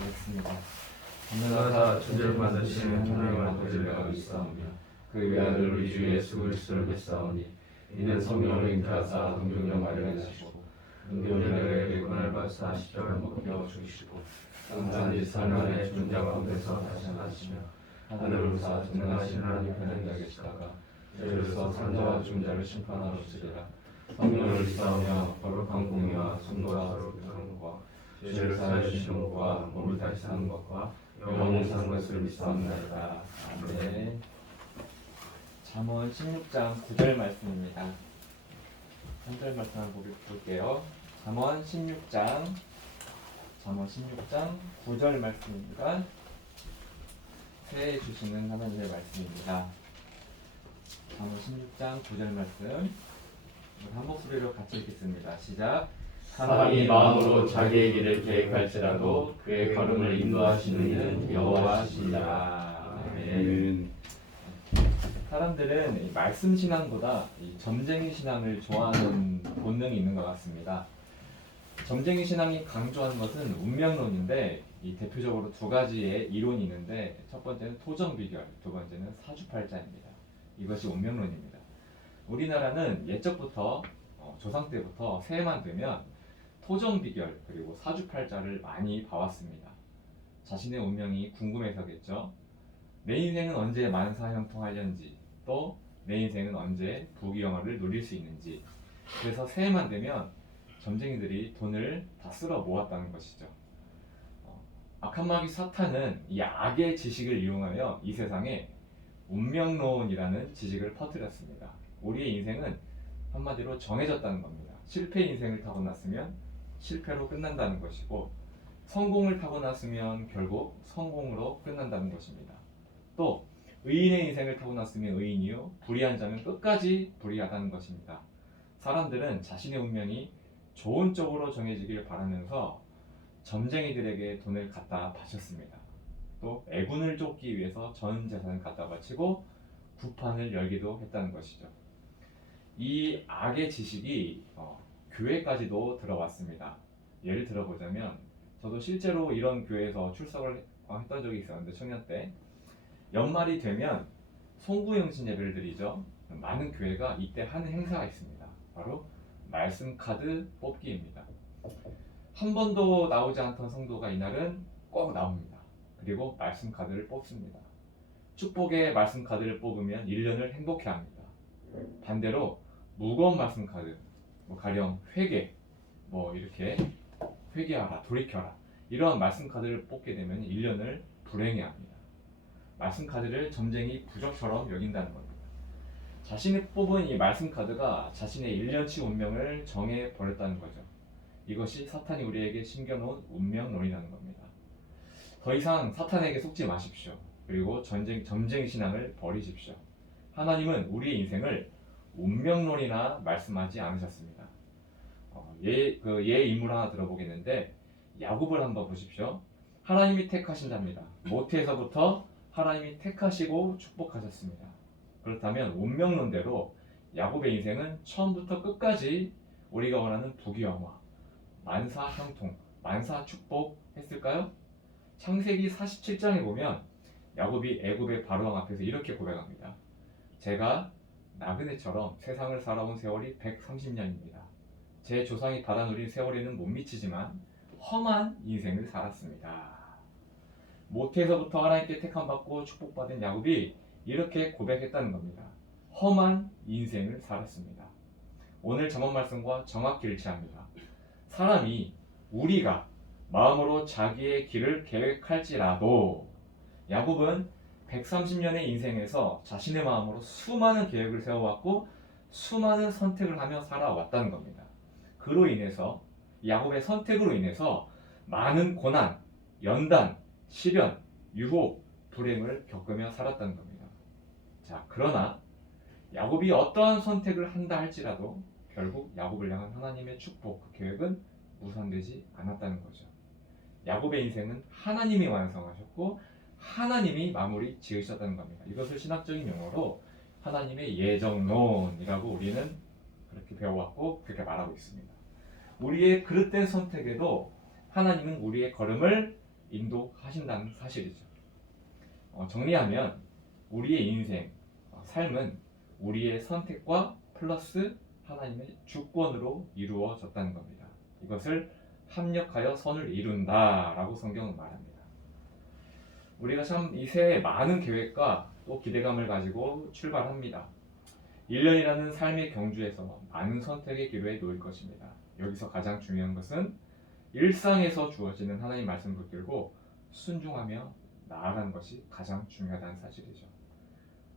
기도하겠습니다. 하늘나라 천지를 만드시는 하나님의 아버지를 내가 믿사오며 그 외아들 우리 주 예수 그리스도를 믿사오니 이는 성령으로 잉태하사 동정녀 마리아를 하시고 은교리에게 고난을 받사 십자가를 못 박혀 죽이시고 땅산지 사흘만에 존재 가운데서 다시 나시며 하늘을 우사 전능하신 하나님 편에 계시다가 죄로서 산자와 죽은 심판하러 오시리라. 성령을 믿사오며 거룩한 공의와 성도와 서로 교통하는 것과 죄를 사하여 주시는 것과 몸을 다시 사는 것과 영원히 사는 것을 믿사옵나이다. 아멘. 잠언 16장 9절 말씀입니다. 3절 말씀 한번 볼게요. 잠언 16장 9절 말씀입니다. 새해 주시는 하나님의 말씀입니다. 잠언 16장 9절 말씀 한 목소리로 같이 읽겠습니다. 시작. 사람이 마음으로 자기의 길을 계획할지라도 그의 걸음을 인도하시는 이는 여호와시니라. 아멘. 사람들은 말씀 신앙보다 이 점쟁이 신앙을 좋아하는 본능이 있는 것 같습니다. 점쟁이 신앙이 강조하는 것은 운명론인데 이 대표적으로 두 가지의 이론이 있는데 첫 번째는 토정 비결, 두 번째는 사주팔자입니다. 이것이 운명론입니다. 우리나라는 옛적부터 조상 때부터 새해만 되면 토정 비결 그리고 사주팔자를 많이 봐왔습니다. 자신의 운명이 궁금해서겠죠. 내 인생은 언제 만사형통하려는지, 또 내 인생은 언제 부귀영화를 누릴 수 있는지. 그래서 새해만 되면 점쟁이들이 돈을 다 쓸어 모았다는 것이죠. 악한 마귀 사탄은 이 악의 지식을 이용하여 이 세상에 운명론이라는 지식을 퍼뜨렸습니다. 우리의 인생은 한마디로 정해졌다는 겁니다. 실패 인생을 타고났으면 실패로 끝난다는 것이고, 성공을 타고났으면 결국 성공으로 끝난다는 것입니다. 또 의인의 인생을 타고났으면 의인이요, 불의한 자는 끝까지 불의하다는 것입니다. 사람들은 자신의 운명이 좋은 쪽으로 정해지길 바라면서 점쟁이들에게 돈을 갖다 바쳤습니다. 또 애군을 쫓기 위해서 전 재산을 갖다 바치고 구판을 열기도 했다는 것이죠. 이 악의 지식이 교회까지도 들어왔습니다. 예를 들어보자면 저도 실제로 이런 교회에서 출석을 했던 적이 있었는데, 청년 때 연말이 되면 송구영신 예배를 드리죠. 많은 교회가 이때 하는 행사가 있습니다. 바로 말씀 카드 뽑기입니다. 한 번도 나오지 않던 성도가 이날은 꼭 나옵니다. 그리고 말씀 카드를 뽑습니다. 축복의 말씀 카드를 뽑으면 1년을 행복해합니다. 반대로 무거운 말씀 카드, 가령 회개, 이렇게 회개하라, 돌이켜라, 이러한 말씀 카드를 뽑게 되면 1년을 불행해합니다. 말씀 카드를 점쟁이 부적처럼 여긴다는 겁니다. 자신이 뽑은 이 말씀 카드가 자신의 1년치 운명을 정해 버렸다는 거죠. 이것이 사탄이 우리에게 심겨놓은 운명론이라는 겁니다. 더 이상 사탄에게 속지 마십시오. 그리고 점쟁이 신앙을 버리십시오. 하나님은 우리의 인생을 운명론이나 말씀하지 않으셨습니다. 예 인물 하나 들어보겠는데, 야곱을 한번 보십시오. 하나님이 택하신 자입니다. 모태에서부터 하나님이 택하시고 축복하셨습니다. 그렇다면 운명론대로 야곱의 인생은 처음부터 끝까지 우리가 원하는 부귀영화, 만사형통, 만사축복 했을까요? 창세기 47장에 보면 야곱이 애굽의 바로왕 앞에서 이렇게 고백합니다. 제가 나그네처럼 세상을 살아온 세월이 130년입니다. 제 조상이 받아 누린 세월에는 못 미치지만 험한 인생을 살았습니다. 모태에서부터 하나님께 택함받고 축복받은 야곱이 이렇게 고백했다는 겁니다. 험한 인생을 살았습니다. 오늘 잠언 말씀과 정확히 일치합니다. 사람이, 우리가 마음으로 자기의 길을 계획할지라도, 야곱은 130년의 인생에서 자신의 마음으로 수많은 계획을 세워왔고 수많은 선택을 하며 살아왔다는 겁니다. 그로 인해서, 야곱의 선택으로 인해서 많은 고난, 연단, 시련, 유혹, 불행을 겪으며 살았다는 겁니다. 자, 그러나 야곱이 어떠한 선택을 한다 할지라도 결국 야곱을 향한 하나님의 축복, 그 계획은 무산되지 않았다는 거죠. 야곱의 인생은 하나님이 완성하셨고 하나님이 마무리 지으셨다는 겁니다. 이것을 신학적인 용어로 하나님의 예정론이라고 우리는 그렇게 배워왔고 그렇게 말하고 있습니다. 우리의 그릇된 선택에도 하나님은 우리의 걸음을 인도하신다는 사실이죠. 정리하면 우리의 인생, 삶은 우리의 선택과 플러스 하나님의 주권으로 이루어졌다는 겁니다. 이것을 합력하여 선을 이룬다라고 성경은 말합니다. 우리가 참 이 새해 많은 계획과 또 기대감을 가지고 출발합니다. 1년이라는 삶의 경주에서 많은 선택의 기로에 놓일 것입니다. 여기서 가장 중요한 것은 일상에서 주어지는 하나님 말씀 붙들고 순종하며 나아가는 것이 가장 중요하다는 사실이죠.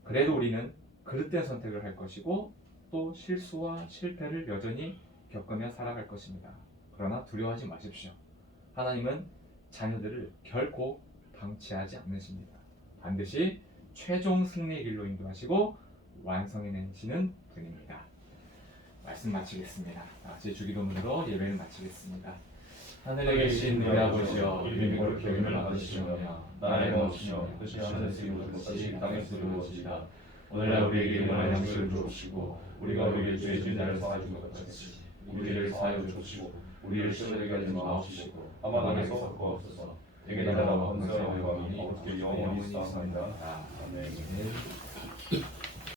그래도 우리는 그릇된 선택을 할 것이고 또 실수와 실패를 여전히 겪으며 살아갈 것입니다. 그러나 두려워하지 마십시오. 하나님은 자녀들을 결코 방치하지 않으십니다. 반드시 최종 승리의 길로 인도하시고 완성해내시는 분입니다. 말씀 마치겠습니다. 제 주기도문으로 예배를 마치겠습니다. 하늘에 계신 우리 아버지여, 이름이 거룩히 여김을 받으시오며 나라의 나옵시며 뜻이 하늘에서 이루어졌듯이 땅에서 이루어지이다. 오늘날 우리에게 일용할 양식을 주옵시고 우리가 우리에게 죄 지은 자를 사하여 준 것 같이 우리를 사하여 주옵시고 우리를 시험에 들게 하지 마옵시고 다만 악에서 구하옵소서. 내게 나라와 권세와 영광이 어떻게 영원히 있사옵나이다. 아멘.